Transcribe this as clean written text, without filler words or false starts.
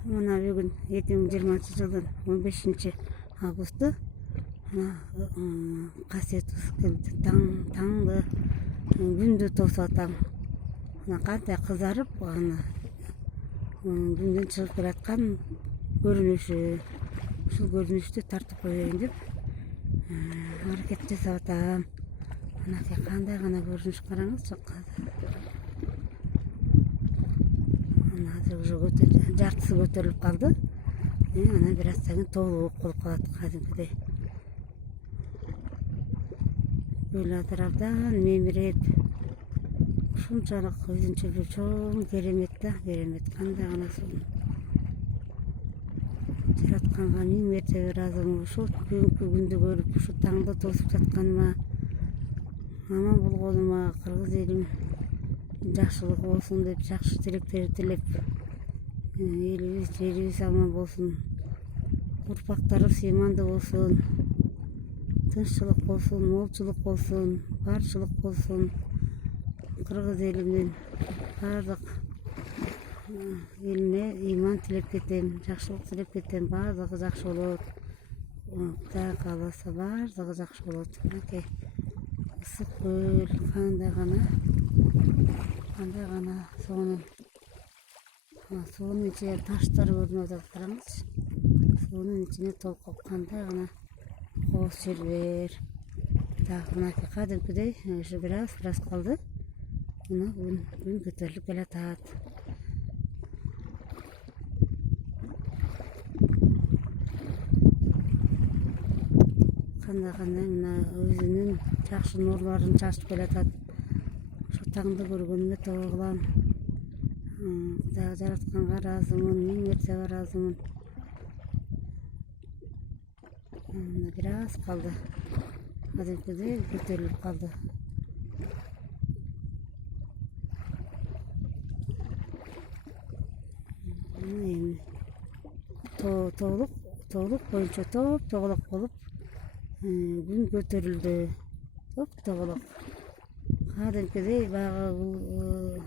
Мына бүгүн 2020 жылдын 15 августу касиеттүү келди. Таңды күндү тосуп атам. Кантип кызарып күндүн чыгып келаткан көрүнүшү, ушул көрүнүштү тартып коеюн деп аракет жасап атам. Мынакей кандай гана көрүнүш, караңызчы. Азыр уже жартысы көтөрүлүп калды. Анан бир аздан кийин толук болуп калат кадимкидей. Көл азыр абдан мемиреп, ушунчалык өзүнчө бир чоң керемет да, керемет. Кандай гана сонун. Жаратканга миң мертебе ыраазымын. Ушул бүгүнкү күндү көрүп, ушу таңды тосуп жатканыма, аман болгонума, кыргыз элим жакшылык болсун деп, жакшы тилектерди тилеп, элибиз, жерибиз аман болсун, урпактарыбыз ыймандуу болсун, тынччылык болсун, молчулук болсун, барчылык болсун. Кыргыз элимдин баардык элине ыйман тилеп кетем, жакшылык тилеп кетем. Баардыгы жакшы болот. Кудай кааласа баардыгы жакшы болот. Мынакей ысык көл кандай гана сонун. Суунун ичинен таштар көрүнүп атат, караңызчы. Суунун ичине толкуп кандай гана кооз чебер. Так, мынакей кадимкидей ушу бир аз калды. Мына күн көтөрүлүп келатат. Кандай мына өзүнүн жакшы нурларын чачып келатат. Ошо таңды көргөнүмө тобо кылам. Кудайга жаратканга ыраазымын, миң мертебе ыраазымын. Бир аз калды. Кадимкидей көтөрүлүп калды. Эми тоолук боюнча топ-тоголок болуп күн көтөрүлдү. Топ-тоголок. Кадимкидей баягы